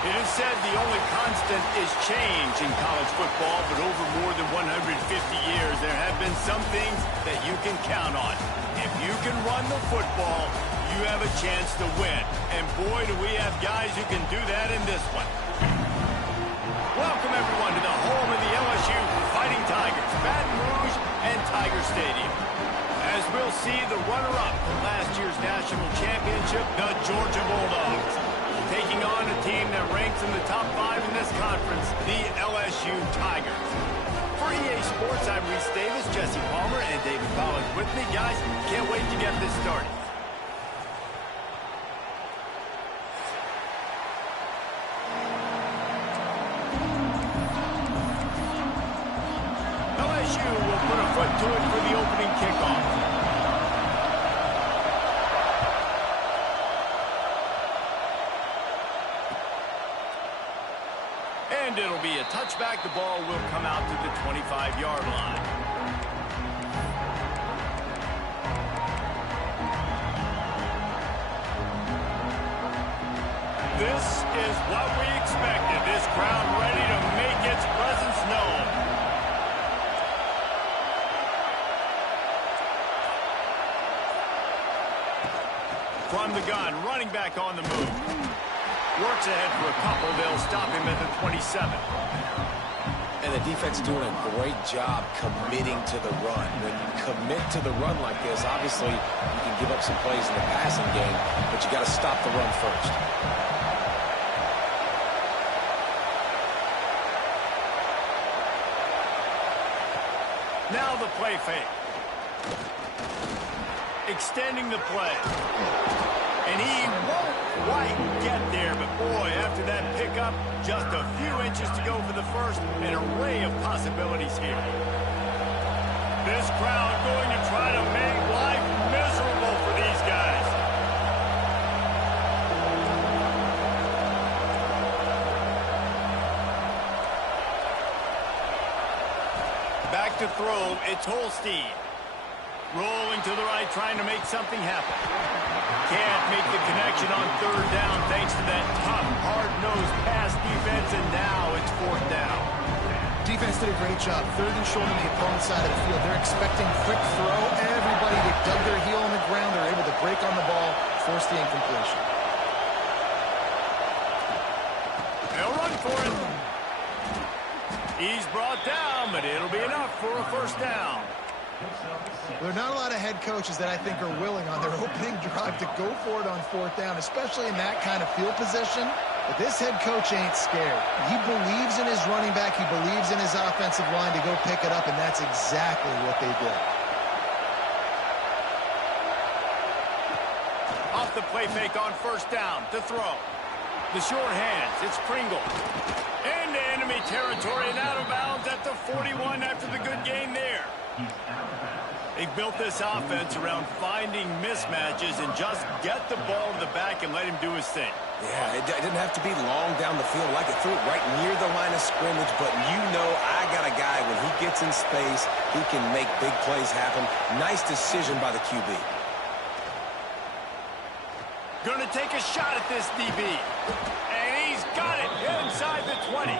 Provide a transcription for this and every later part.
It is said the only constant is change in college football, but over more than 150 years, there have been some things that you can count on. If you can run the football, you have a chance to win. And boy, do we have guys who can do that in this one. Welcome, everyone, to the home of the LSU Fighting Tigers, Baton Rouge and Tiger Stadium. As we'll see, the runner-up from last year's national championship, the Georgia Bulldogs, taking on a team that ranks in the top 5 in this conference, the LSU Tigers. For EA Sports, I'm Reese Davis, Jesse Palmer, and David Collins with me. Guys, can't wait to get this started. LSU will put a foot to it for the opening kickoff. And it'll be a touchback. The ball will come out to the 25-yard line. This is what we expected. This crowd ready to make its presence known. From the gun, running back on the move. Works ahead for a couple. They'll stop him at the 27. And the defense doing a great job committing to the run. When you commit to the run like this, obviously you can give up some plays in the passing game, but you got to stop the run first. Now the play fake. Extending the play. And he won't quite get there, but boy, after that pickup, just a few inches to go for the first. An array of possibilities here. This crowd going to try to make life miserable for these guys. Back to throw, it's Holstein. Rolling to the right, trying to make something happen. Can't make the connection on third down thanks to that tough, hard-nosed pass defense, and now it's fourth down. Defense did a great job. Third and short on the opponent's side of the field. They're expecting quick throw. Everybody that dug their heel on the ground, they're able to break on the ball, force the incompletion. They'll run for it. He's brought down, but it'll be enough for a first down. There are not a lot of head coaches that I think are willing on their opening drive to go for it on fourth down, especially in that kind of field position. But this head coach ain't scared. He believes in his running back. He believes in his offensive line to go pick it up, and that's exactly what they did. Off the play fake on first down to throw. The short hands, it's Pringle. Into enemy territory and out of bounds at the 41 after the good gain there. They built this offense around finding mismatches and just get the ball to the back and let him do his thing. Yeah, it didn't have to be long down the field. Like it threw it right near the line of scrimmage, but you know I got a guy, when he gets in space, he can make big plays happen. Nice decision by the QB. Gonna take a shot at this DB. And he's got it inside the 20.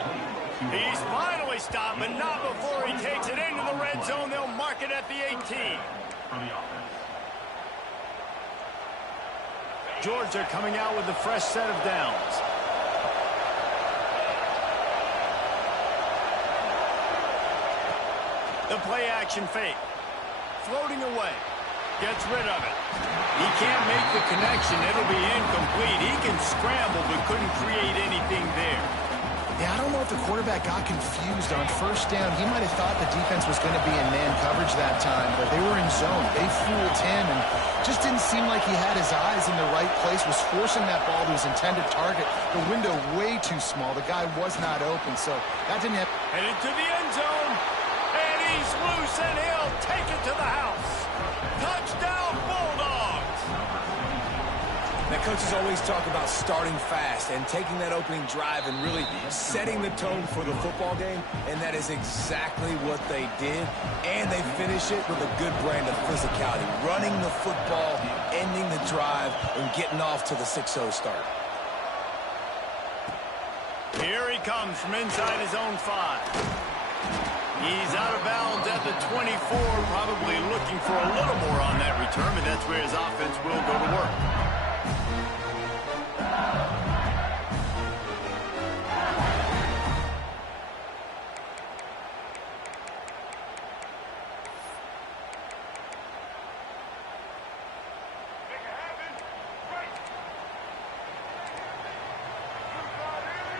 He's finally stopped, but not before he takes it into the red zone. They'll mark it at the 18. Georgia coming out with a fresh set of downs. The play action fake. Floating away. Gets rid of it. He can't make the connection. It'll be incomplete. He can scramble, but couldn't create anything there. Yeah, I don't know if the quarterback got confused on first down. He might have thought the defense was going to be in man coverage that time, but they were in zone. They fooled him and just didn't seem like he had his eyes in the right place, was forcing that ball to his intended target. The window way too small. The guy was not open, so that didn't happen. And into the end zone, and he's loose, and he'll take it to the house. Touchdown, Bulldogs! Now, coaches always talk about starting fast and taking that opening drive and really setting the tone for the football game, and that is exactly what they did, and they finish it with a good brand of physicality, running the football, ending the drive, and getting off to the 6-0 start. Here he comes from inside his own 5. He's out of bounds at the 24, probably looking for a little more on that return, but that's where his offense will go to work.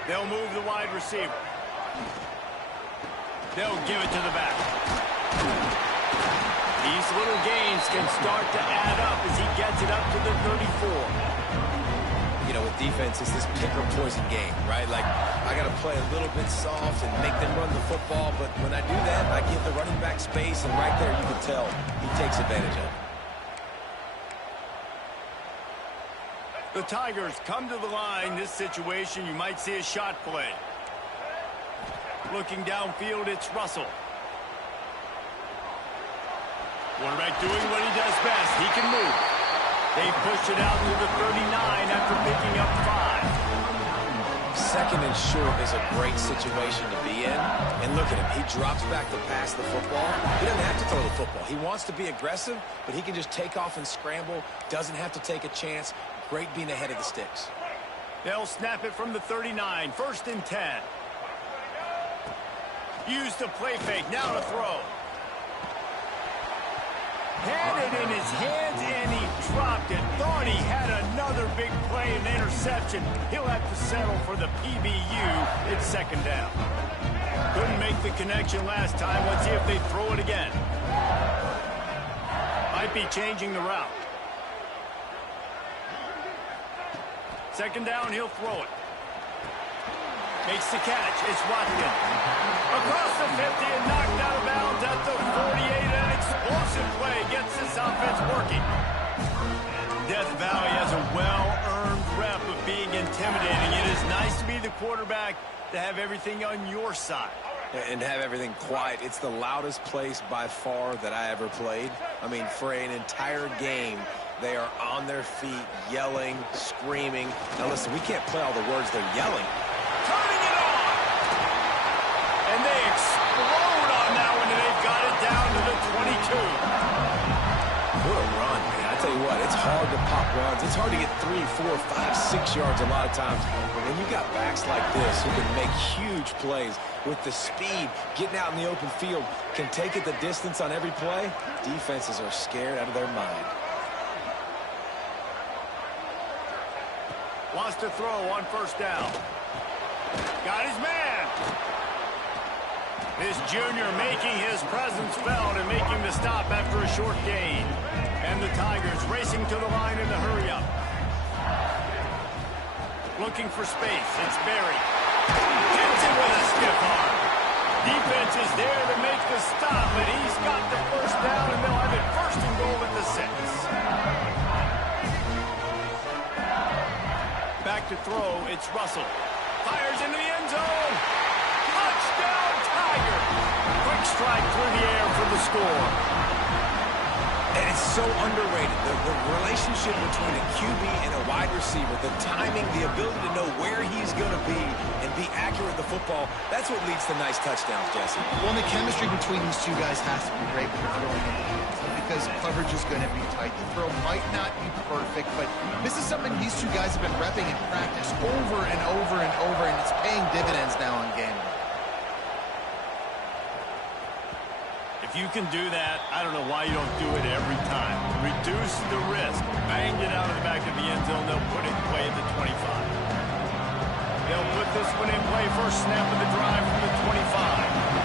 They'll move the wide receiver. They'll give it to the back. These little gains can start to add up as he gets it up to the 34. You know, with defense, it's this pick or poison game, right? Like, I got to play a little bit soft and make them run the football, but when I do that, I give the running back space, and right there you can tell he takes advantage of it. The Tigers come to the line. This situation, you might see a shot play. Looking downfield, it's Russell. Quarterback doing what he does best. He can move. They push it out to the 39 after picking up 5. Second and short is a great situation to be in. And look at him. He drops back to pass the football. He doesn't have to throw the football. He wants to be aggressive, but he can just take off and scramble. Doesn't have to take a chance. Great being ahead of the sticks. They'll snap it from the 39. 1st and 10. Use the play fake. Now to throw. Had it in his hands, and he dropped it. Thought he had another big play and interception. He'll have to settle for the PBU. It's 2nd down. Couldn't make the connection last time. Let's see if they throw it again. Might be changing the route. 2nd down, he'll throw it. Makes the catch. It's Watkins. Across the 50 and knocked out of bounds at the 48. An explosive play gets this offense working. Death Valley has a well-earned rep of being intimidating. It is nice to be the quarterback to have everything on your side. And have everything quiet. It's the loudest place by far that I ever played. I mean, for an entire game, they are on their feet, yelling, screaming. Now listen, we can't play all the words they're yelling. Turning it on! And they explode on that one, and they've got it down to the 22. What a run, man. I tell you what, it's hard to pop runs. It's hard to get 3, 4, 5, 6 yards a lot of times. And you got backs like this who can make huge plays with the speed, getting out in the open field, can take it the distance on every play. Defenses are scared out of their mind. Wants to throw on 1st down. Got his man. This junior making his presence felt and making the stop after a short gain. And the Tigers racing to the line in the hurry-up. Looking for space. It's Berry. Hits it with a stiff arm. Defense is there to make the stop, but he's got the 1st down, and they'll have it 1st and goal at the 6. Back to throw, it's Russell. Fires into the end zone. Touchdown, Tiger. Quick strike through the air for the score. And it's so underrated. The relationship between a QB and a wide receiver, the timing, the ability to know where he's going to be and be accurate with the football, that's what leads to nice touchdowns, Jesse. Well, the chemistry between these two guys has to be great when you're throwing in the hands because coverage is going to be tight. The throw might not be perfect, but this is something these two guys have been repping in practice over and over and over, and it's paying dividends now in game day. If you can do that, I don't know why you don't do it every time. Reduce the risk. Banged it out of the back of the end zone. They'll put it in play at the 25. They'll put this one in play. First snap of the drive from the 25.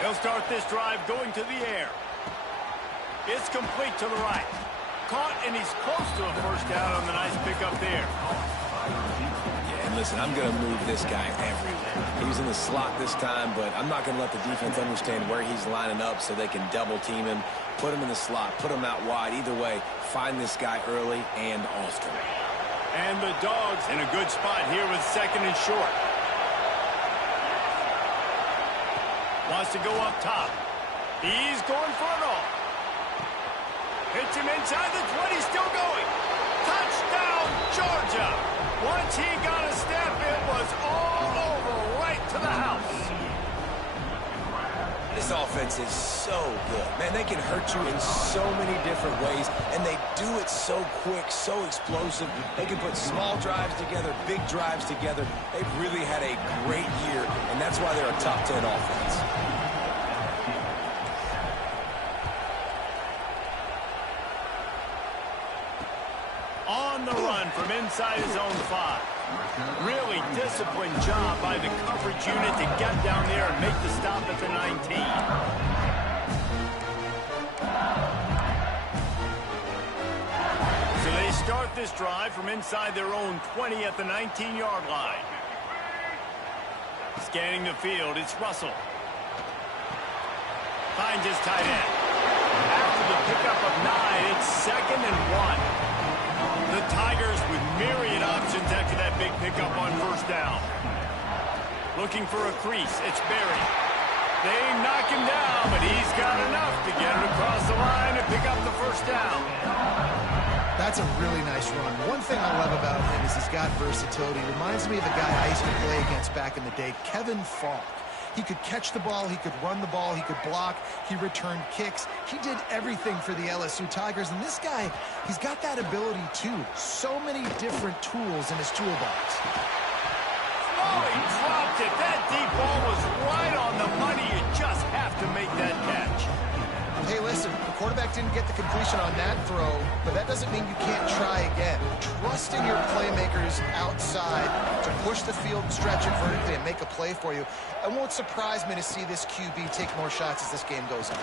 They'll start this drive going to the air. It's complete to the right. Caught, and he's close to a 1st down on the nice pickup there. Yeah, and listen, I'm going to move this guy everywhere. He's in the slot this time, but I'm not going to let the defense understand where he's lining up so they can double team him, put him in the slot, put him out wide. Either way, find this guy early and often. And the Dogs in a good spot here with 2nd and short. Wants to go up top. He's going for it all. Hits him inside the 20, still going. Touchdown, Georgia. Once he got a step, it was all over, right to the house. This offense is so good. Man, they can hurt you in so many different ways, and they do it so quick, so explosive. They can put small drives together, big drives together. They've really had a great year, and that's why they're a top 10 offense. On the run from inside his own 5. Really disciplined job by the coverage unit to get down there and make the stop at the 19. So they start this drive from inside their own 20 at the 19-yard line. Scanning the field, it's Russell. Finds his tight end. After the pickup of 9, it's 2nd and 1. The Tigers with myriad options after that big pickup on first down. Looking for a crease. It's Berry. They knock him down, but he's got enough to get it across the line and pick up the first down. That's a really nice run. One thing I love about him is he's got versatility. Reminds me of a guy I used to play against back in the day, Kevin Falk. He could catch the ball, he could run the ball, he could block, he returned kicks. He did everything for the LSU Tigers, and this guy, he's got that ability too. So many different tools in his toolbox. Oh, he dropped it. That deep ball was right on the money. You just have to make that catch. Hey, listen, the quarterback didn't get the completion on that throw, but that doesn't mean you can't try again. Trust in your playmakers outside to push the field and stretch it vertically and make a play for you. It won't surprise me to see this QB take more shots as this game goes on.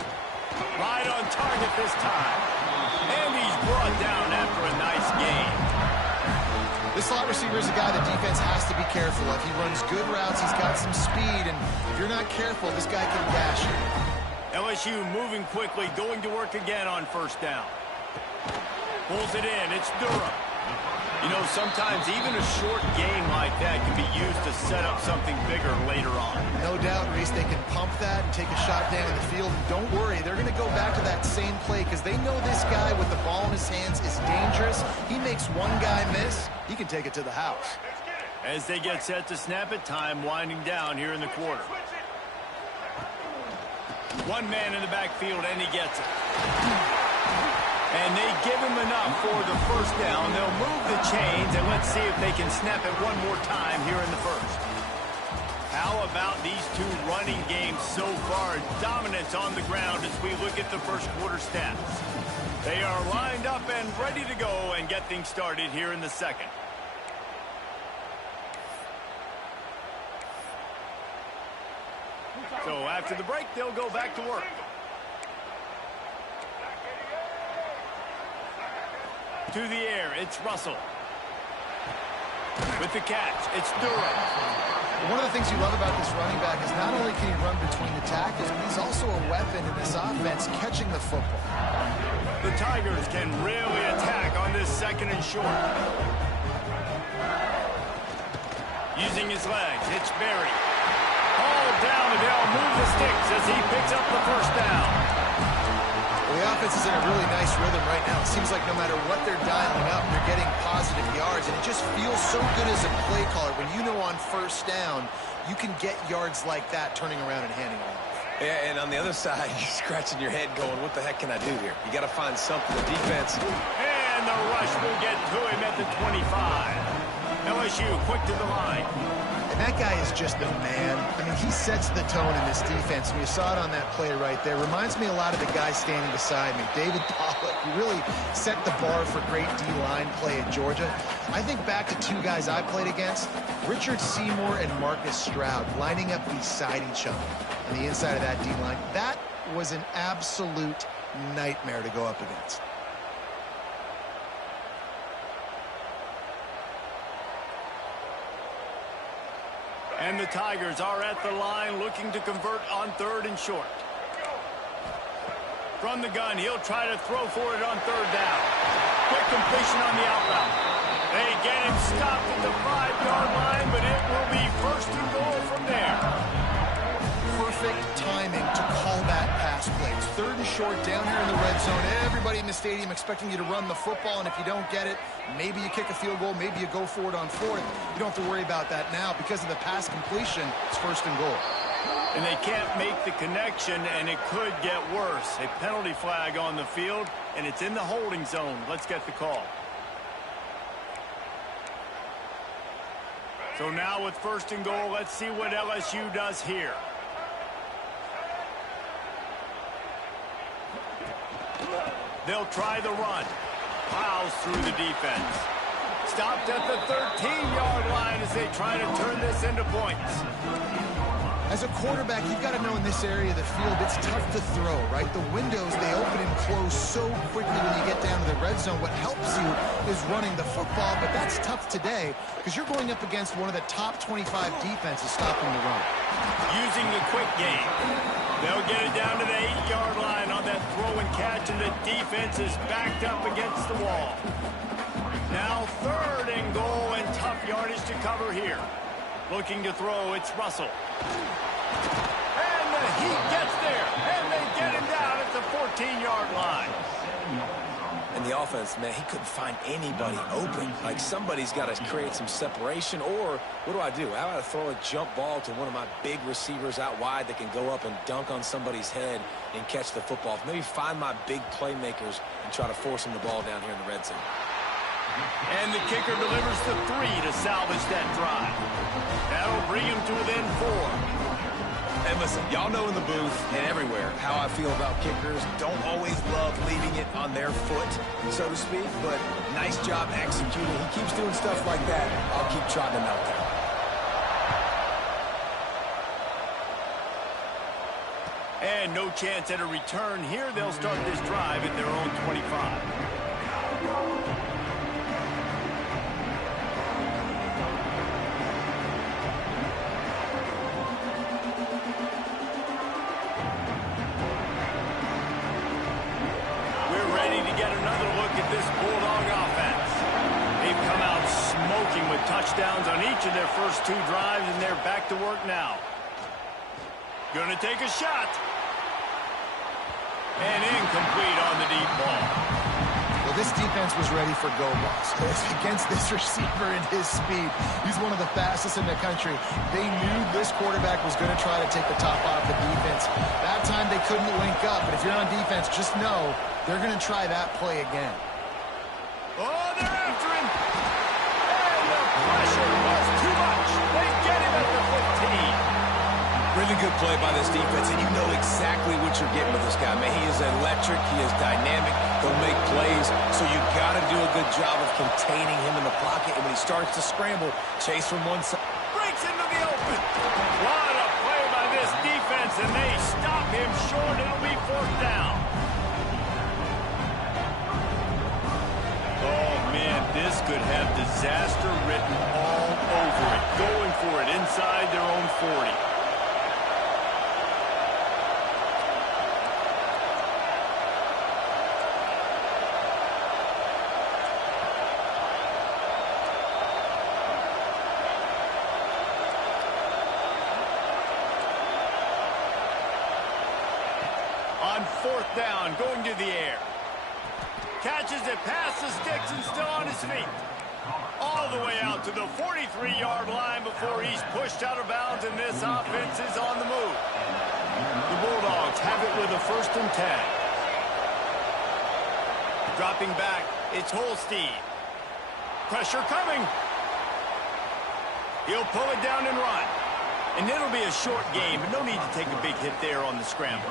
Right on target this time. And he's brought down after a nice game. This slot receiver is a guy the defense has to be careful of. He runs good routes, he's got some speed, and if you're not careful, this guy can gash you. LSU moving quickly, going to work again on first down. Pulls it in, it's Durham. You know, sometimes even a short game like that can be used to set up something bigger later on. No doubt, Reese, they can pump that and take a shot down in the field. And don't worry, they're going to go back to that same play because they know this guy with the ball in his hands is dangerous. He makes one guy miss, he can take it to the house. As they get set to snap it, time winding down here in the quarter. One man in the backfield, and he gets it. And they give him enough for the first down. They'll move the chains, and let's see if they can snap it one more time here in the first. How about these two running games so far? Dominance on the ground as we look at the first quarter stats. They are lined up and ready to go and get things started here in the second. So after the break, they'll go back to work. To the air, it's Russell. With the catch, it's Durham. One of the things you love about this running back is not only can he run between the tackles, but he's also a weapon in this offense catching the football. The Tigers can really attack on this 2nd and short. Using his legs, it's Berry. All down, and they'll move the sticks as he picks up the first down. Well, the offense is in a really nice rhythm right now. It seems like no matter what they're dialing up, they're getting positive yards, and it just feels so good as a play caller when you know on first down you can get yards like that turning around and handing it off. Yeah, and on the other side, you're scratching your head going, what the heck can I do here? You got to find something. The defense. And the rush will get to him at the 25. LSU quick to the line. And that guy is just a man. I mean, he sets the tone in this defense. And you saw it on that play right there. Reminds me a lot of the guy standing beside me, David Pollock, who really set the bar for great D-line play at Georgia. I think back to two guys I played against, Richard Seymour and Marcus Stroud, lining up beside each other on the inside of that D-line. That was an absolute nightmare to go up against. And the Tigers are at the line looking to convert on 3rd and short. From the gun, he'll try to throw for it on 3rd down. Quick completion on the out route. They get him stopped at the 5-yard line, but it will be 1st and goal from there. Perfect timing to call that pass play. It's 3rd and short down here in the red zone. Everybody in the stadium expecting you to run the football, and if you don't get it, maybe you kick a field goal, maybe you go for it on fourth. You don't have to worry about that now. Because of the pass completion, it's first and goal. And they can't make the connection, and it could get worse. A penalty flag on the field, and it's in the holding zone. Let's get the call. So now with first and goal, let's see what LSU does here. They'll try the run. Plows through the defense. Stopped at the 13-yard line as they try to turn this into points. As a quarterback, you've got to know in this area of the field, it's tough to throw, right? The windows, they open and close so quickly when you get down to the red zone. What helps you is running the football, but that's tough today because you're going up against one of the top 25 defenses stopping the run. Using the quick game. They'll get it down to the 8-yard line on that throw and catch, and the defense is backed up against the wall. Now third and goal, and tough yardage to cover here. Looking to throw, it's Russell. And the heat gets there, and they get him down at the 14-yard line. And the offense, man, he couldn't find anybody open. Like, somebody's got to create some separation, or what do I do? How about I throw a jump ball to one of my big receivers out wide that can go up and dunk on somebody's head and catch the football? Maybe find my big playmakers and try to force them the ball down here in the red zone. And the kicker delivers the 3 to salvage that drive. That'll bring him to within 4. And listen, y'all know in the booth and everywhere how I feel about kickers. Don't always love leaving it on their foot, so to speak, but nice job executing. He keeps doing stuff like that. I'll keep trotting him out there. And no chance at a return here. They'll start this drive at their own 25. Touchdowns on each of their first 2 drives, and they're back to work now. Gonna take a shot. And incomplete on the deep ball. Well, this defense was ready for go balls. Against this receiver and his speed, he's one of the fastest in the country. They knew this quarterback was going to try to take the top off the defense. That time they couldn't link up, but if you're on defense, just know they're going to try that play again. Oh, they're after him. Pressure was too much. They get him at the 15. Really good play by this defense, and you know exactly what you're getting with this guy, man. He is electric. He is dynamic. He'll make plays, so you got to do a good job of containing him in the pocket, and when he starts to scramble, chase from one side. Breaks into the open. What a play by this defense, and they stop him short. It'll be 4th down. Oh, man, this could have disaster written all over it. Going for it inside their own 40. On 4th down, going to the air. Catches it past the sticks and still on his feet. All the way out to the 43-yard line before he's pushed out of bounds, and this offense is on the move. The Bulldogs have it with a 1st and 10. Dropping back, it's Holstein. Pressure coming. He'll pull it down and run. And it'll be a short game, but no need to take a big hit there on the scramble.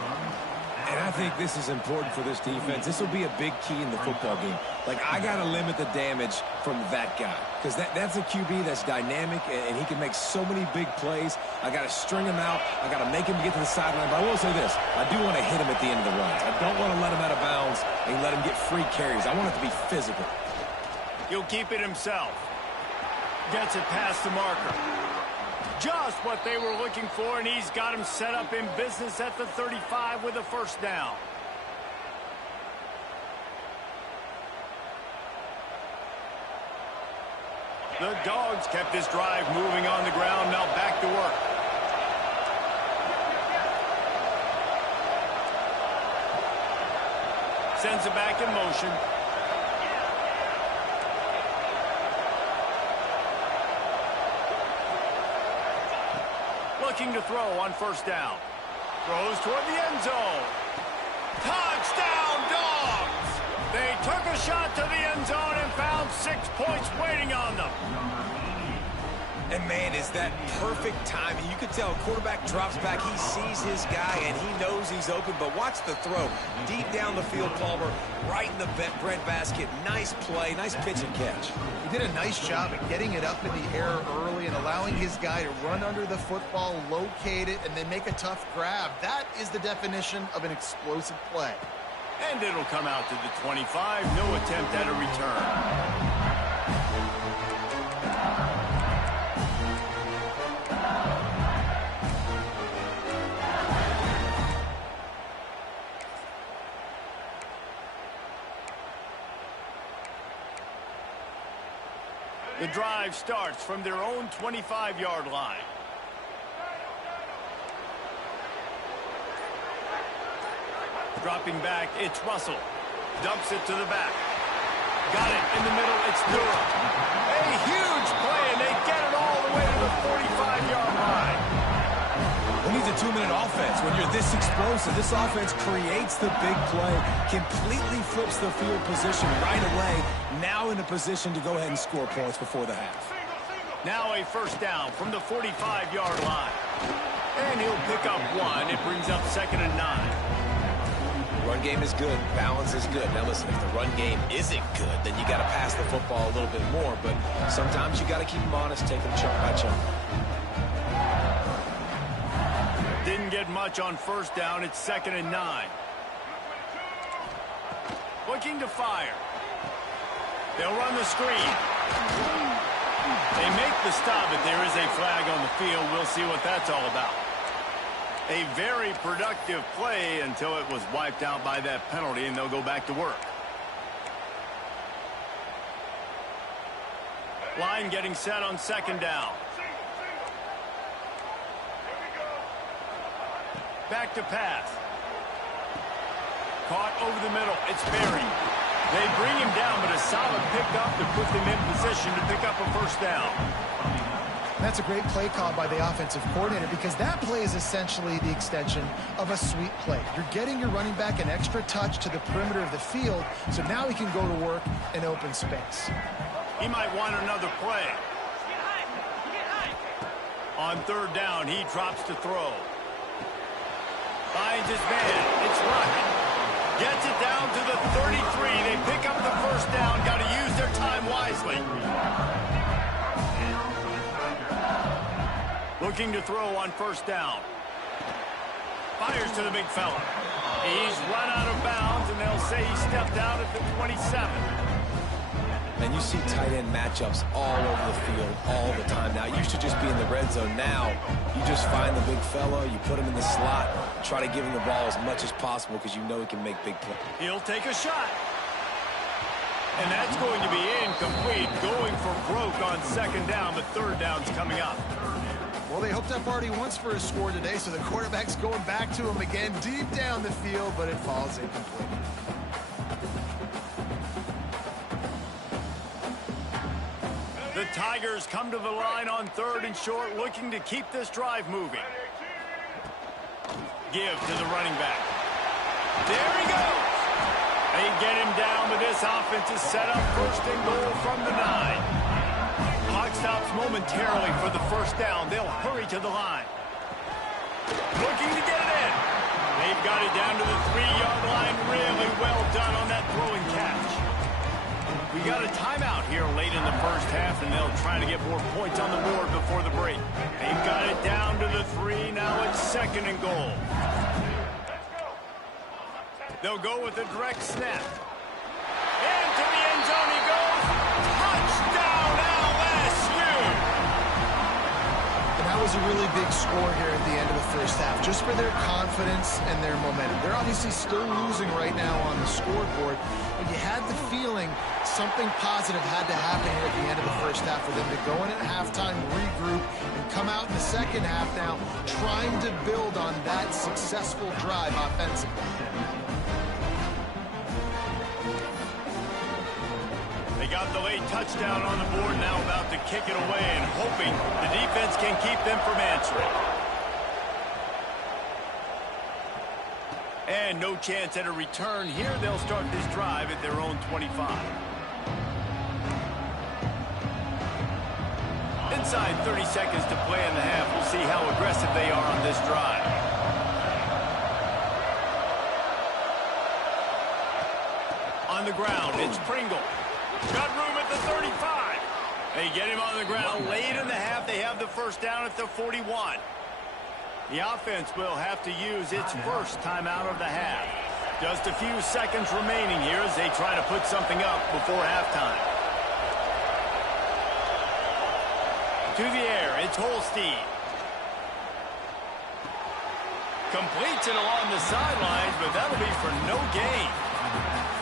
And I think this is important for this defense. This will be a big key in the football game. Like, I got to limit the damage from that guy because that's a QB that's dynamic, and he can make so many big plays. I got to string him out. I got to make him get to the sideline. But I will say this. I do want to hit him at the end of the runs. I don't want to let him out of bounds and let him get free carries. I want it to be physical. He'll keep it himself. Gets it past the marker. Just what they were looking for, and he's got him set up in business at the 35 with a 1st down. The Dogs kept this drive moving on the ground, now back to work. sends it back in motion. Looking to throw on first down. Throws toward the end zone. Touchdown, Dogs! They took a shot to the end zone and found 6 points waiting on them. And, man, is that perfect timing. You can tell a quarterback drops back. He sees his guy, and he knows he's open. But watch the throw. Deep down the field, Palmer, right in the breadbasket. Nice play, nice pitch and catch. He did a nice job at getting it up in the air early and allowing his guy to run under the football, locate it, and then make a tough grab. That is the definition of an explosive play. And it'll come out to the 25. No attempt at a return. The drive starts from their own 25-yard line. Dropping back, it's Russell. Dumps it to the back. Got it in the middle, it's Durham. A huge play, and they get it all the way to the 45-yard line. Who needs a 2-minute offense? When you're this explosive, this offense creates the big play, completely flips the field position right away, now in a position to go ahead and score points before the half. Now a first down from the 45-yard line. And he'll pick up one. It brings up 2nd and 9. Run game is good. Balance is good. Now, listen, if the run game isn't good, then you got to pass the football a little bit more. But sometimes you got to keep them honest, take them chunk by chunk. Didn't get much on first down. It's 2nd and 9. Looking to fire. They'll run the screen. They make the stop, but there is a flag on the field. We'll see what that's all about. A very productive play until it was wiped out by that penalty, and they'll go back to work. Line getting set on 2nd down. Back to pass. Caught over the middle. It's Berry. They bring him down, but a solid pickup to put them in position to pick up a first down. That's a great play call by the offensive coordinator because that play is essentially the extension of a sweep play. You're getting your running back an extra touch to the perimeter of the field, so now he can go to work in open space. He might want another play. On 3rd down, he drops to throw. Finds his man. It's Rocket. Gets it down to the 33. They pick up the first down. Got to use their time wisely. Looking to throw on first down. Fires to the big fella. He's run out of bounds, and they'll say he stepped out at the 27. And you see tight end matchups all over the field all the time. Now, it used to just be in the red zone. Now, you just find the big fella, you put him in the slot, try to give him the ball as much as possible because you know he can make big plays. He'll take a shot. And that's going to be incomplete. Going for broke on 2nd down, but 3rd down's coming up. Well, they hooked up already once for a score today, so the quarterback's going back to him again deep down the field, but it falls incomplete. The Tigers come to the line on 3rd and short, looking to keep this drive moving. Give to the running back. There he goes. They get him down, but this offense is set up 1st and goal from the 9. Clock stops momentarily for the first down. They'll hurry to the line. Looking to get it in. They've got it down to the 3-yard line. Really well done on that throwing catch. We got a timeout here late in the first half, and they'll try to get more points on the board before the break. They've got it down to the 3. Now it's 2nd and goal. They'll go with a direct snap. Into the end zone he goes. Touchdown, LSU! And that was a really big score here at the end of the first half, just for their confidence and their momentum. They're obviously still losing right now on the scoreboard, but you had the feeling something positive had to happen here at the end of the first half for them to go in at halftime, regroup, and come out in the second half now trying to build on that successful drive offensively. got the late touchdown on the board, now about to kick it away and hoping the defense can keep them from answering. And no chance at a return here. They'll start this drive at their own 25. Inside 30 seconds to play in the half. We'll see how aggressive they are on this drive. On the ground, it's Pringle. Got room at the 35. They get him on the ground late in the half. They have the first down at the 41. The offense will have to use its first timeout of the half. Just a few seconds remaining here as they try to put something up before halftime. To the air, it's Holstein. Completes it along the sidelines, but that'll be for no gain.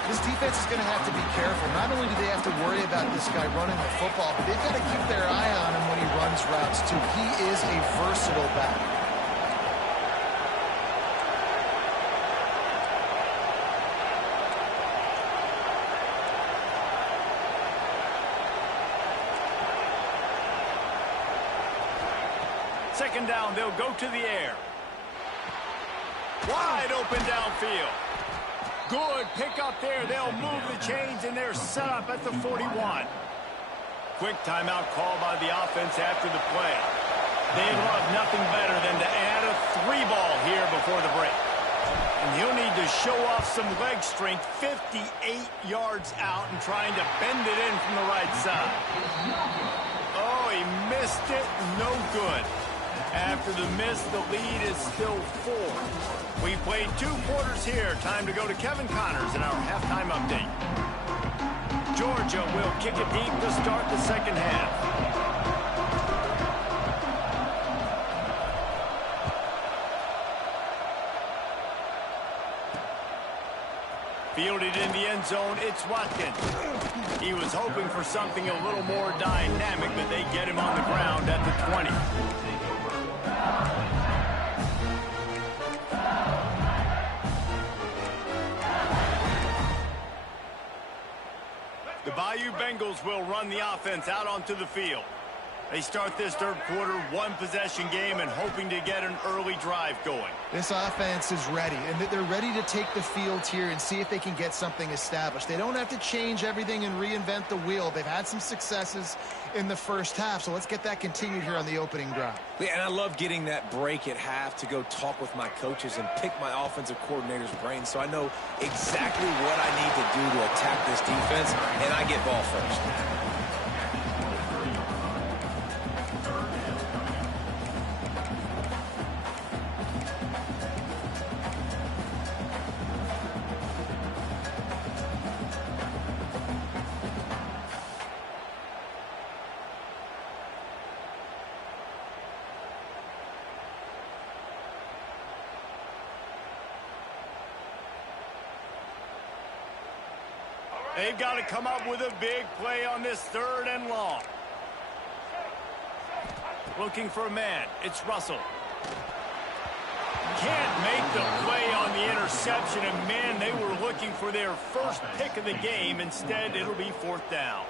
This defense is going to have to be careful. Not only do they have to worry about this guy running the football, but they've got to keep their eye on him when he runs routes, too. He is a versatile back. Second down, they'll go to the air. Wide open downfield. Good pick up there. They'll move the chains, and they're set up at the 41. Quick timeout call by the offense after the play. They'd love nothing better than to add a 3-ball here before the break. And he'll need to show off some leg strength 58 yards out and trying to bend it in from the right side. Oh, he missed it. No good. After the miss, the lead is still 4. We played 2 quarters here. Time to go to Kevin Connors in our halftime update. Georgia will kick it deep to start the second half. Fielded in the end zone, it's Watkins. He was hoping for something a little more dynamic, but they get him on the ground at the 20. The Bayou Bengals will run the offense out onto the field. They start this third quarter, 1-possession game, and hoping to get an early drive going. This offense is ready, and they're ready to take the field here and see if they can get something established. They don't have to change everything and reinvent the wheel. They've had some successes in the first half, so let's get that continued here on the opening drive. Yeah, and I love getting that break at half to go talk with my coaches and pick my offensive coordinator's brain so I know exactly what I need to do to attack this defense, and I get ball first. They've got to come up with a big play on this 3rd and long. Looking for a man. It's Russell. Can't make the play on the interception, and man, they were looking for their first pick of the game. Instead, it'll be 4th down.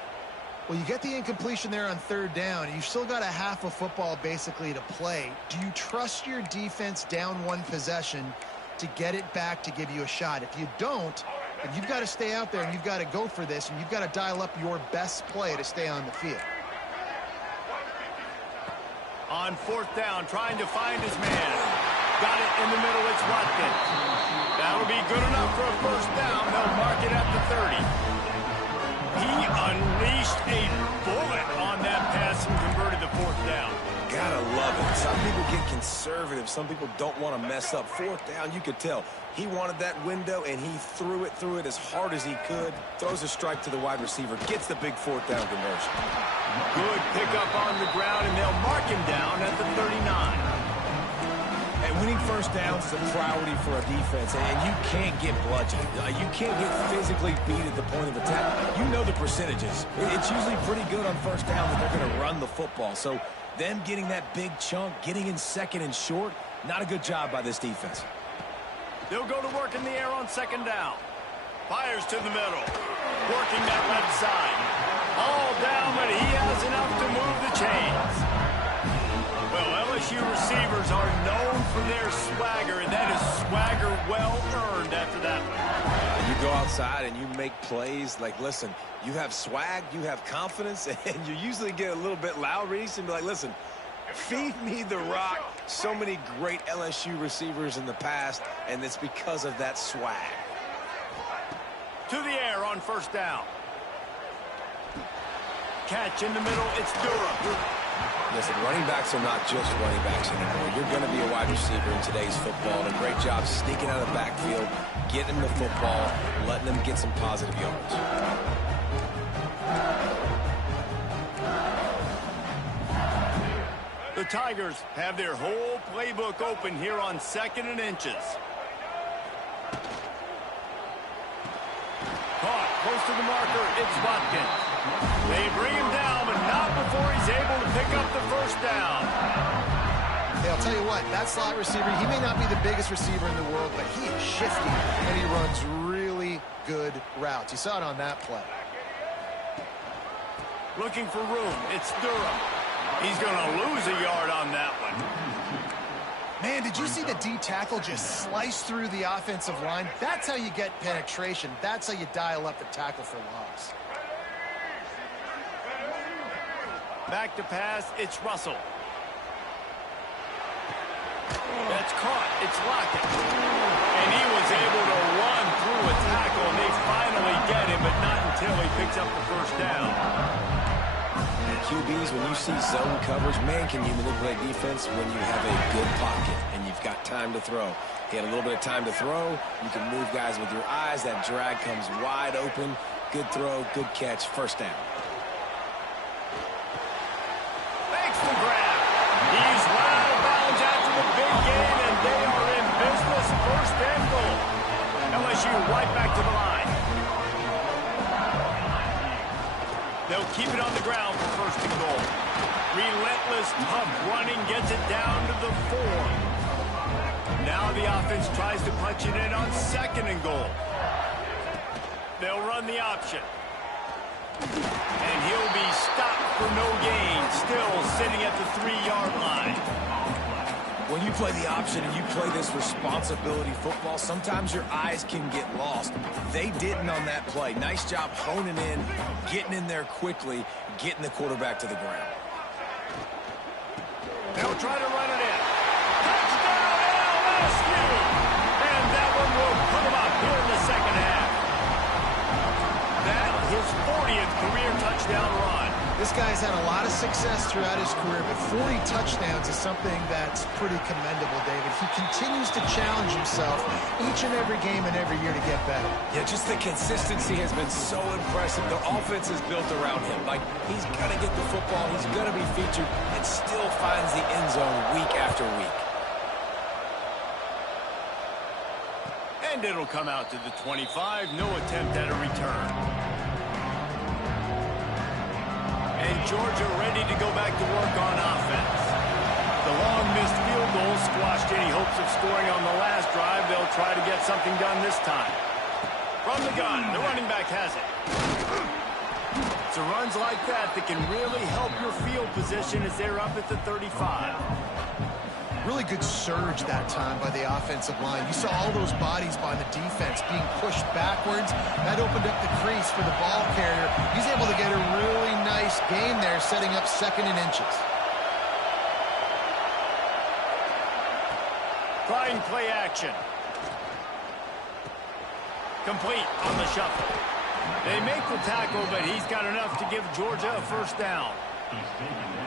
Well, you get the incompletion there on 3rd down. You've still got a half of football basically to play. Do you trust your defense down 1 possession to get it back to give you a shot? If you don't, and you've got to stay out there and you've got to go for this and you've got to dial up your best play to stay on the field. On 4th down, trying to find his man. Got it in the middle, it's Watkins. That'll be good enough for a first down. They'll mark it at the 30. He unleashed a bullet on that pass and converted the 4th down. Gotta love it. Some people get conservative. Some people don't want to mess up. 4th down, you could tell. He wanted that window, and he threw it as hard as he could. Throws a strike to the wide receiver. Gets the big 4th down conversion. Good pickup on the ground, and they'll mark him down at the 39. And winning first downs is a priority for a defense, and you can't get bludgeoned. You can't get physically beat at the point of attack. You know the percentages. It's usually pretty good on first down that they're going to run the football. So them getting that big chunk, getting in 2nd and short, not a good job by this defense. They'll go to work in the air on 2nd down. Fires to the middle. Working that left side. All down, but he has enough to move the chains. Well, LSU receivers are known for their swagger, and that is swagger well earned after that one. You go outside and you make plays. Like, listen, you have swag, you have confidence, and you usually get a little bit loud, Reese, and be like, listen, feed me the rock. So many great LSU receivers in the past, and it's because of that swag. To the air on first down. Catch in the middle, it's Durham. Listen, running backs are not just running backs anymore. You're going to be a wide receiver in today's football. And a great job sneaking out of the backfield, getting the football, letting them get some positive yards. The Tigers have their whole playbook open here on 2nd and inches. Caught close to the marker, it's Watkins. They bring him down, but not before he's able to pick up the first down. Hey, I'll tell you what, that slot receiver, he may not be the biggest receiver in the world, but he is shifty, and he runs really good routes. You saw it on that play. Looking for room, it's Durham. He's going to lose a yard on that one. Man, did you see the D tackle just slice through the offensive line? That's how you get penetration. That's how you dial up the tackle for loss. Back to pass, it's Russell. That's caught, it's Lockett. And he was able to run through a tackle, and they finally get him, but not until he picks up the first down. And QBs, when you see zone coverage, man, can you manipulate defense when you have a good pocket and you've got time to throw. He had a little bit of time to throw. You can move guys with your eyes. That drag comes wide open. Good throw, good catch, first down. The grab. He's run out of bounds after the big game, and they are in business, first and goal. LSU right back to the line. They'll keep it on the ground for first and goal. Relentless, tough running gets it down to the 4. Now the offense tries to punch it in on 2nd and goal. They'll run the option. And he'll be stopped for no gain, still sitting at the 3-yard line. When you play the option and you play this responsibility football, sometimes your eyes can get lost. They didn't on that play. Nice job honing in, getting in there quickly, getting the quarterback to the ground. They'll try to run it in. Touchdown, LSU! And that one will put him up here in the second half. That his 40th career touchdown run. This guy's had a lot of success throughout his career, but 40 touchdowns is something that's pretty commendable, David. He continues to challenge himself each and every game and every year to get better. Yeah, just the consistency has been so impressive. The offense is built around him. Like, he's going to get the football, he's going to be featured, and still finds the end zone week after week. And it'll come out to the 25. No attempt at a return. And Georgia ready to go back to work on offense. The long missed field goal squashed any hopes of scoring on the last drive. They'll try to get something done this time. From the gun, the running back has it. It's runs like that that can really help your field position as they're up at the 35. Really good surge that time by the offensive line. You saw all those bodies by the defense being pushed backwards. That opened up the crease for the ball carrier. He's able to get a really nice gain there, setting up 2nd and inches. Trying play action. Complete on the shuffle. They make the tackle, but he's got enough to give Georgia a first down.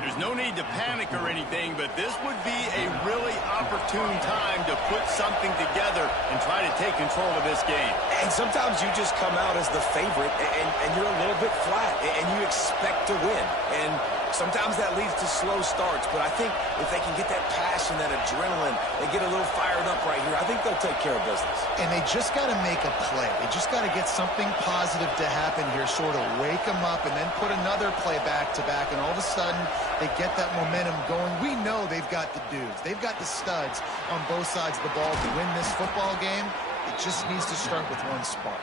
There's no need to panic or anything, but this would be a really opportune time to put something together and try to take control of this game. And sometimes you just come out as the favorite, and you're a little bit flat, and you expect to win. And sometimes that leads to slow starts, but I think if they can get that passion, that adrenaline, and get a little fired up right here, I think they'll take care of business. And they just got to make a play. They just got to get something positive to happen here, sort of wake them up, and then put another play back-to-back, and all of a sudden they get that momentum going. We know they've got the dudes. They've got the studs on both sides of the ball to win this football game. It just needs to start with one spark.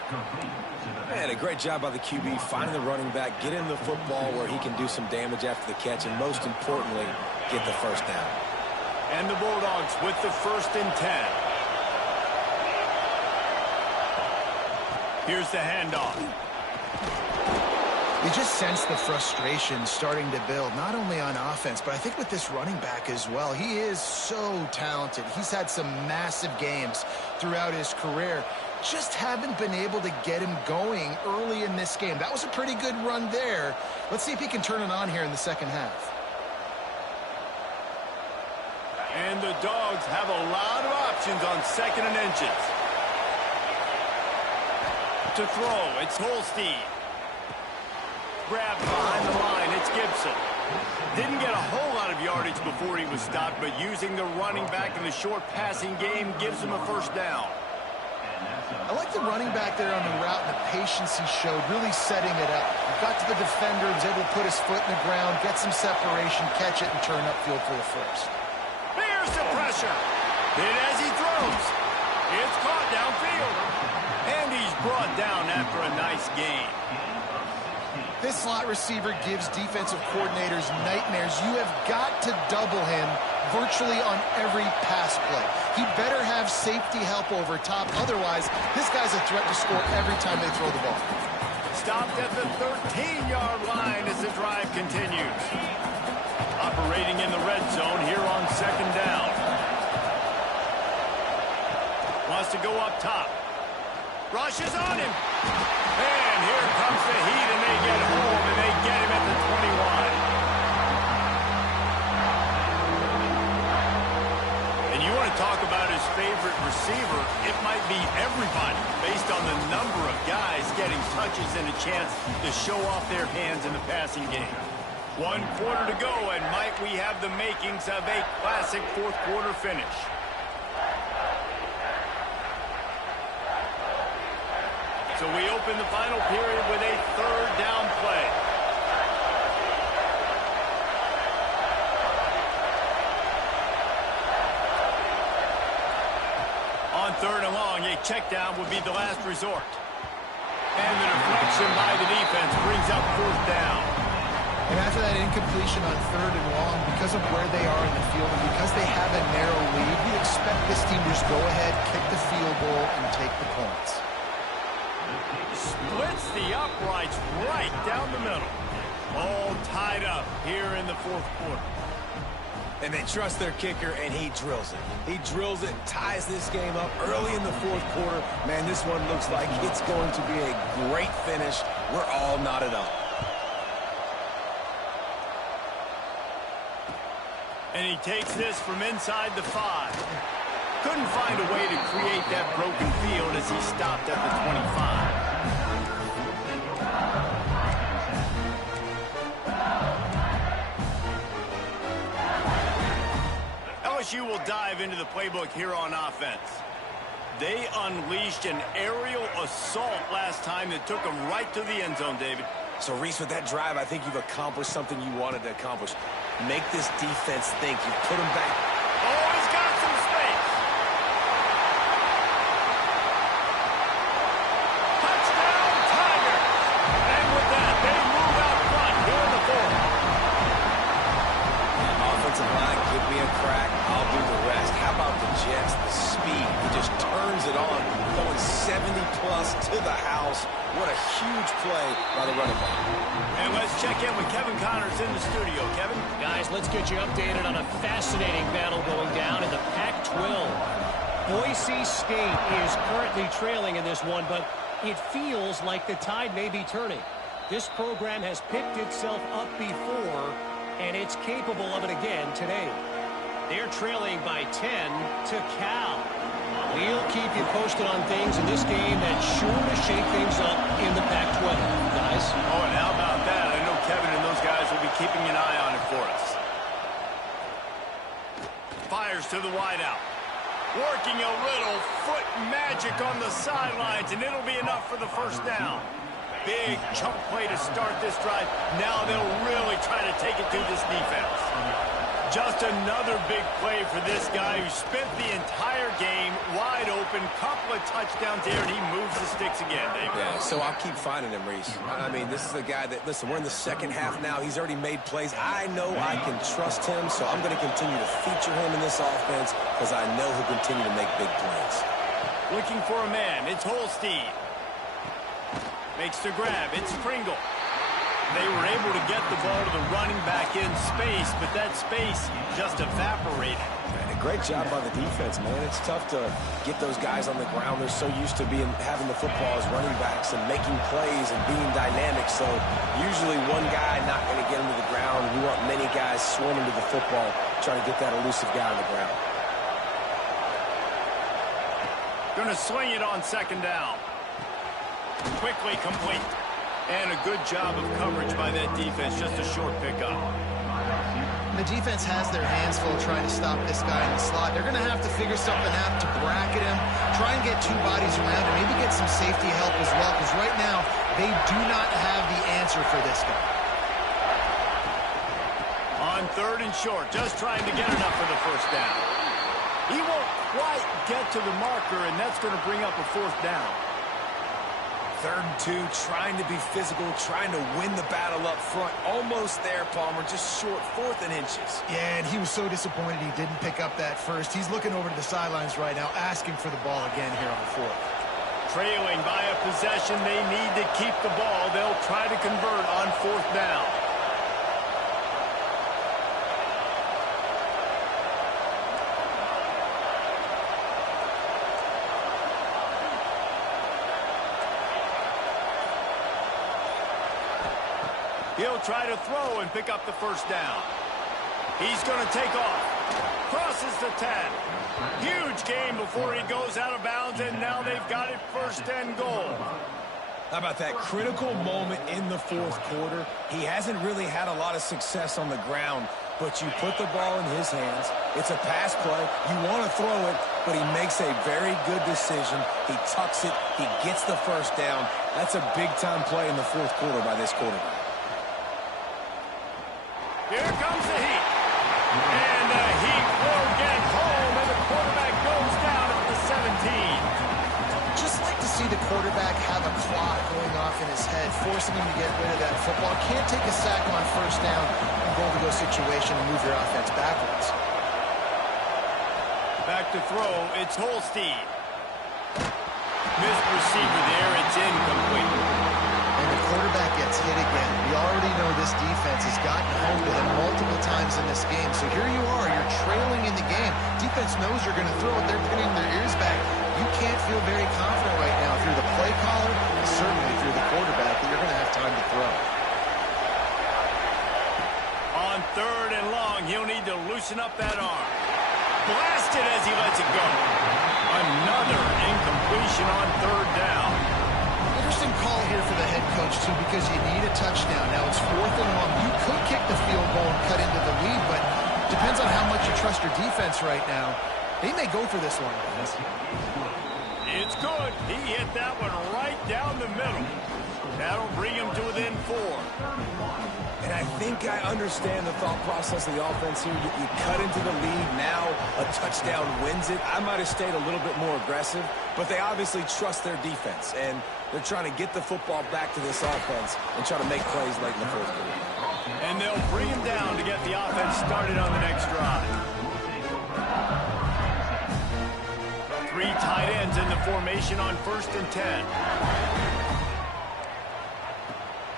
And a great job by the QB, finding the running back, get him the football where he can do some damage after the catch, and most importantly, get the first down. And the Bulldogs with the 1st and 10. Here's the handoff. You just sense the frustration starting to build, not only on offense, but I think with this running back as well. He is so talented. He's had some massive games throughout his career. Just haven't been able to get him going early in this game. That was a pretty good run there. Let's see if he can turn it on here in the second half. And the Dogs have a lot of options on 2nd and inches. To throw, it's Holstein. Grab behind the line, it's Gibson. Didn't get a whole lot of yardage before he was stopped, but using the running back in the short passing game gives him a 1st down. I like the running back there on the route and the patience he showed, really setting it up. He got to the defender, was able to put his foot in the ground, get some separation, catch it, and turn upfield for the 1st. Here's the pressure. Hit as he throws. It's caught downfield. And he's brought down after a nice gain. This slot receiver gives defensive coordinators nightmares. You have got to double him virtually on every pass play. He better have safety help over top. Otherwise, this guy's a threat to score every time they throw the ball. Stopped at the 13-yard line as the drive continues. Operating in the red zone here on 2nd down. Wants to go up top. Rushes on him. And here comes the heat, and they get home, and they get him at the 21. And you want to talk about his favorite receiver, it might be everybody based on the number of guys getting touches and a chance to show off their hands in the passing game. 1 quarter to go, and might we have the makings of a classic 4th quarter finish. So we open the final period with a 3rd down play. On 3rd and long, a check down would be the last resort. And the deflection by the defense brings up 4th down. And after that incompletion on 3rd and long, because of where they are in the field and because they have a narrow lead, you'd expect this team to just go ahead, kick the field goal, and take the points. Splits the uprights right down the middle. All tied up here in the 4th quarter. And they trust their kicker, and he drills it. He drills it, ties this game up early in the 4th quarter. Man, this one looks like it's going to be a great finish. We're all knotted up. And he takes this from inside the 5. Couldn't find a way to create that broken field as he stopped at the 25. LSU will dive into the playbook here on offense. They unleashed an aerial assault last time that took them right to the end zone, David. So, Reese, with that drive, I think you've accomplished something you wanted to accomplish. Make this defense think. You put them back. Oh, he's got some space. Touchdown, Tigers. And with that, they move out front here in the 4th. Offensive line, give me a crack. I'll do the rest. How about the Jets? The speed. He just turns it on, going 70-plus to the house. What a huge play by the running back. And let's check in with Kevin Connors in the studio. Kevin? Guys, let's get you updated on a fascinating battle going down in the Pac-12. Boise State is currently trailing in this one, but it feels like the tide may be turning. This program has picked itself up before, and it's capable of it again today. They're trailing by 10 to Cal. We'll keep you posted on things in this game that's sure to shake things up in the Pac-12, guys. Oh, and how about that? I know Kevin and those guys will be keeping an eye on it for us. Fires to the wideout. Working a little foot magic on the sidelines, and it'll be enough for the 1st down. Big chunk play to start this drive. Now they'll really try to take it to this defense. Just another big play for this guy who spent the entire game wide open, couple of touchdowns there, and he moves the sticks again, David. Yeah, so I'll keep finding him, Reese. I mean, this is the guy that, listen, we're in the second half now. He's already made plays. I know I can trust him, so I'm going to continue to feature him in this offense because I know he'll continue to make big plays. Looking for a man. It's Holstein. Makes the grab. It's Pringle. They were able to get the ball to the running back in space, but that space just evaporated. And a great job by the defense, man. It's tough to get those guys on the ground. They're so used to having the football as running backs and making plays and being dynamic. So usually one guy not going to get them to the ground. We want many guys swarming to the football, trying to get that elusive guy on the ground. Going to swing it on second down. Quickly complete. And a good job of coverage by that defense. Just a short pickup. The defense has their hands full trying to stop this guy in the slot. They're going to have to figure something out to bracket him, try and get two bodies around him, maybe get some safety help as well, because right now they do not have the answer for this guy. On third and short, just trying to get enough for the first down. He won't quite get to the marker, and that's going to bring up a fourth down. 3rd and 2, trying to be physical, trying to win the battle up front. Almost there, Palmer, just short, 4th and inches. Yeah, and he was so disappointed he didn't pick up that first. He's looking over to the sidelines right now, asking for the ball again here on the 4th. Trailing by a possession, they need to keep the ball. They'll try to convert on 4th down. He'll try to throw and pick up the first down. He's going to take off. Crosses the 10. Huge game before he goes out of bounds, and now they've got it 1st and goal. How about that critical moment in the 4th quarter? He hasn't really had a lot of success on the ground, but you put the ball in his hands. It's a pass play. You want to throw it, but he makes a very good decision. He tucks it. He gets the first down. That's a big-time play in the 4th quarter by this quarterback. Here comes the heat. And the heat will get home, and the quarterback goes down at the 17. Just like to see the quarterback have a clock going off in his head, forcing him to get rid of that football. Can't take a sack on 1st down and goal-to-go situation and move your offense backwards. Back to throw, it's Holstein. Missed receiver there, it's incomplete. And the quarterback gets hit again. We already know this defense has gotten home to him multiple times in this game. So here you are, you're trailing in the game. Defense knows you're going to throw it. They're pinning their ears back. You can't feel very confident right now if you're the play caller, and certainly if you're the quarterback, that you're going to have time to throw. On 3rd and long, he'll need to loosen up that arm. Blasted as he lets it go. Another incompletion on 3rd down. Interesting call here for the head coach, too, because you need a touchdown. Now it's 4th and long. You could kick the field goal and cut into the lead, but depends on how much you trust your defense right now. They may go for this one, guys. It's good. He hit that one right down the middle. That'll bring him to within 4. And I think I understand the thought process of the offense here. You cut into the lead. Now a touchdown wins it. I might have stayed a little bit more aggressive, but they obviously trust their defense, and they're trying to get the football back to this offense and try to make plays late in the 4th quarter. And they'll bring him down to get the offense started on the next drive. 3 tight ends in the formation on 1st and 10.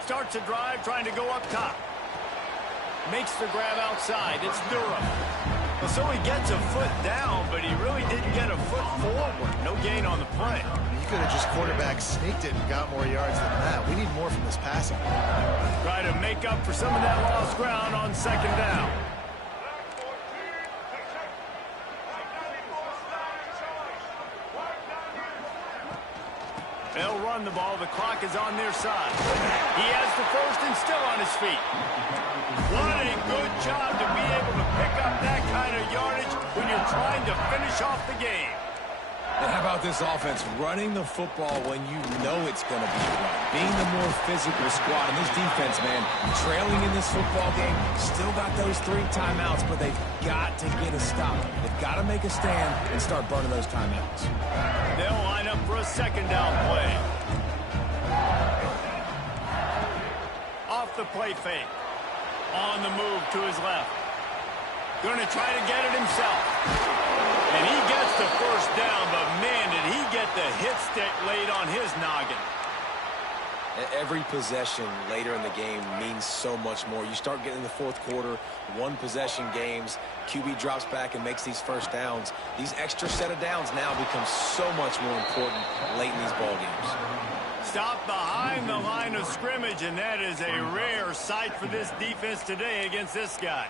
Starts a drive trying to go up top. Makes the grab outside. It's Durham. Well, so he gets a foot down, but he really didn't get a foot forward. No gain on the play. You could have just quarterback sneaked it and got more yards than that. We need more from this passing. Try to make up for some of that lost ground on 2nd down. They'll run the ball. The clock is on their side. He has the first and still on his feet. What a good job to be able to pick up that kind of yardage when you're trying to finish off the game. And how about this offense running the football when you know it's going to be run? Being the more physical squad. And this defense, man, trailing in this football game, still got those 3 timeouts, but they've got to get a stop. They've got to make a stand and start burning those timeouts. They'll line up for a second down play. Off the play fake. On the move to his left. Going to try to get it himself. And he gets the first down, but man, did he get the hit stick laid on his noggin. Every possession later in the game means so much more. You start getting in the fourth quarter, 1-possession games, QB drops back and makes these first downs. These extra set of downs now become so much more important late in these ball games. Stop behind the line of scrimmage, and that is a rare sight for this defense today against this guy.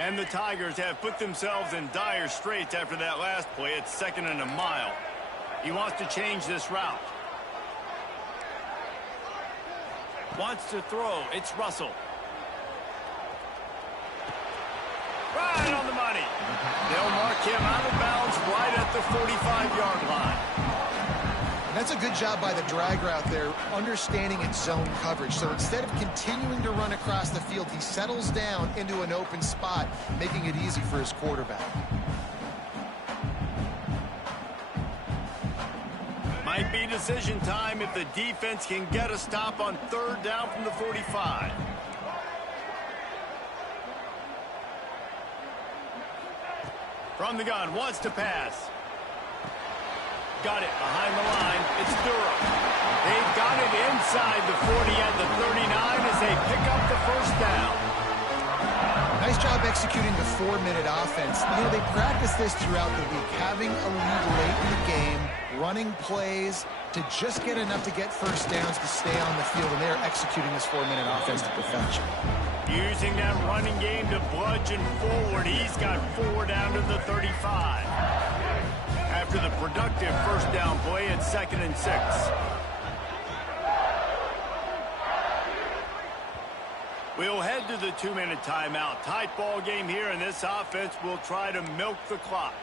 And the Tigers have put themselves in dire straits after that last play. It's 2nd and a mile. He wants to change this route. Wants to throw. It's Russell. Right on the money. They'll mark him out of bounds right at the 45-yard line. And that's a good job by the drag route there, understanding its zone coverage. So instead of continuing to run across the field, he settles down into an open spot, making it easy for his quarterback. Might be decision time if the defense can get a stop on 3rd down from the 45. From the gun, wants to pass. Got it behind the line. It's Durham. They've got it inside the 40 at the 39 as they pick up the first down. Nice job executing the 4-minute offense. You know, they practice this throughout the week, having a lead late in the game, running plays to just get enough to get first downs to stay on the field, and they're executing this 4-minute offense to perfection. Using that running game to bludgeon forward. He's got 4 down to the 35. After the productive first down play, it's 2nd and 6. We'll head to the 2-minute timeout. Tight ball game here, and this offense will try to milk the clock.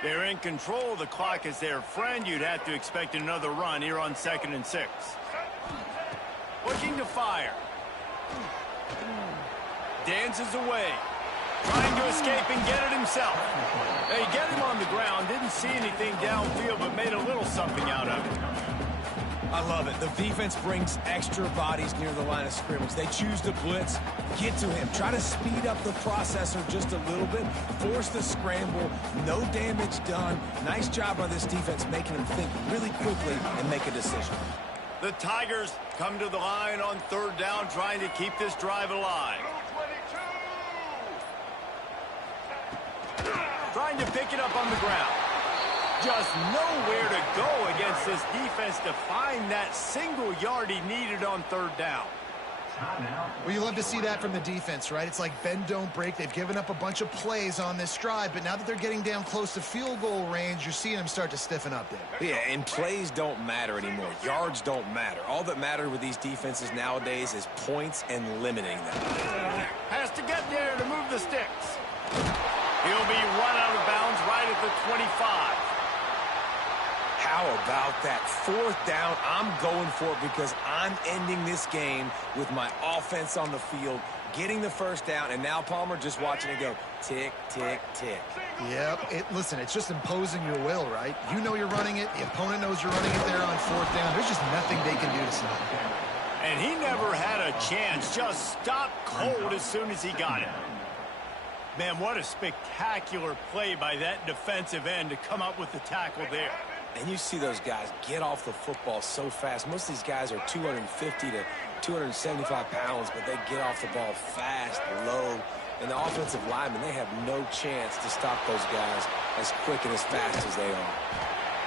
They're in control. The clock is their friend. You'd have to expect another run here on 2nd and 6. Looking to fire. Dances away. Trying to escape and get it himself. They get him on the ground. Didn't see anything downfield, but made a little something out of it. I love it. The defense brings extra bodies near the line of scrimmage. They choose to blitz, get to him, try to speed up the processor just a little bit, force the scramble, no damage done. Nice job by this defense making him think really quickly and make a decision. The Tigers come to the line on 3rd down, trying to keep this drive alive. Trying to pick it up on the ground. Just nowhere to go against this defense to find that single yard he needed on 3rd down. Well, you love to see that from the defense, right? It's like bend, don't break. They've given up a bunch of plays on this drive, but now that they're getting down close to field goal range, you're seeing them start to stiffen up there. Yeah, and plays don't matter anymore. Yards don't matter. All that matters with these defenses nowadays is points and limiting them. Has to get there to move the sticks. He'll be run out of bounds right at the 25. How about that 4th down? I'm going for it because I'm ending this game with my offense on the field, getting the first down, and now Palmer just watching it go tick, tick, tick. Yep. Listen, it's just imposing your will, right? You know you're running it. The opponent knows you're running it there on 4th down. There's just nothing they can do to stop it. And he never had a chance. Just stopped cold as soon as he got it. Man, what a spectacular play by that defensive end to come up with the tackle there. And you see those guys get off the football so fast. Most of these guys are 250 to 275 pounds, but they get off the ball fast, low. And the offensive linemen, they have no chance to stop those guys as quick and as fast as they are.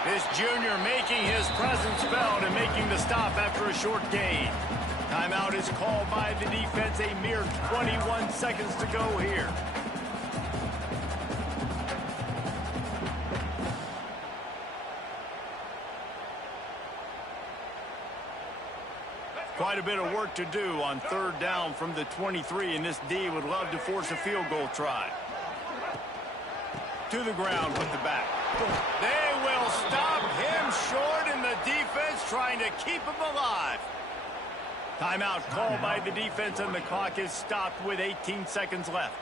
This junior making his presence felt and making the stop after a short gain. Timeout is called by the defense. A mere 21 seconds to go here. Quite a bit of work to do on third down from the 23, and this D would love to force a field goal try. To the ground with the back. They will stop him short, and the defense trying to keep him alive. Timeout called by the defense, and the clock is stopped with 18 seconds left.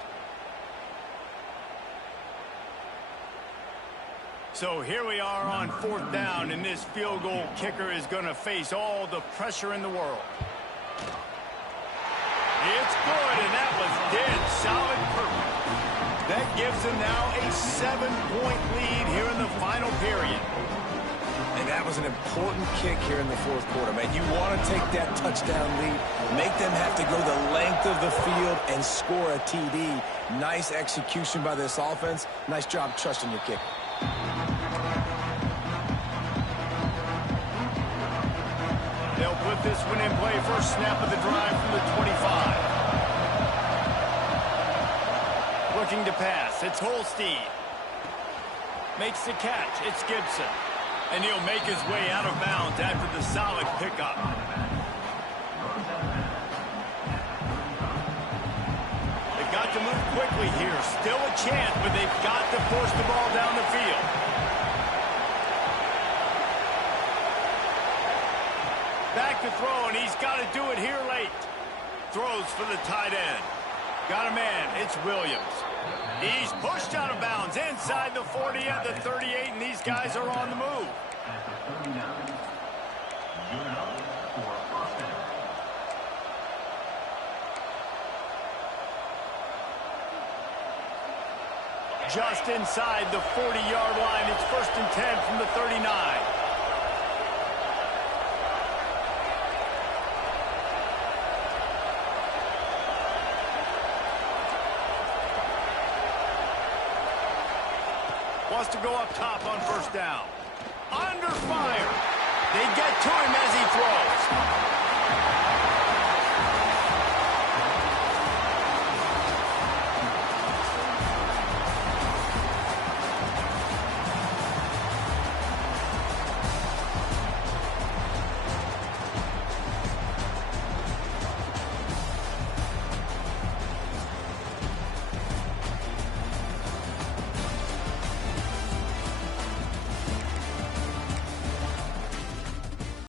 So here we are on fourth down, and this field goal kicker is going to face all the pressure in the world. It's good, and that was dead solid perfect. That gives them now a 7-point lead here in the final period. And that was an important kick here in the fourth quarter, man. You want to take that touchdown lead, make them have to go the length of the field and score a TD. Nice execution by this offense. Nice job trusting your kicker. They'll put this one in play. First snap of the drive from the 25. Looking to pass. It's Holstein. Makes the catch. It's Gibson. And he'll make his way out of bounds after the solid pickup. They've got to move quickly here. Still a chance, but they've got to force the ball down the field. Back to throw, and he's got to do it here late. Throws for the tight end. Got a man. It's Williams. He's pushed out of bounds inside the 40 at the 38, and these guys are on the move. Just inside the 40-yard line. It's 1st and 10 from the 39. Wants to go up top on first down. Under fire. They get to him as he throws.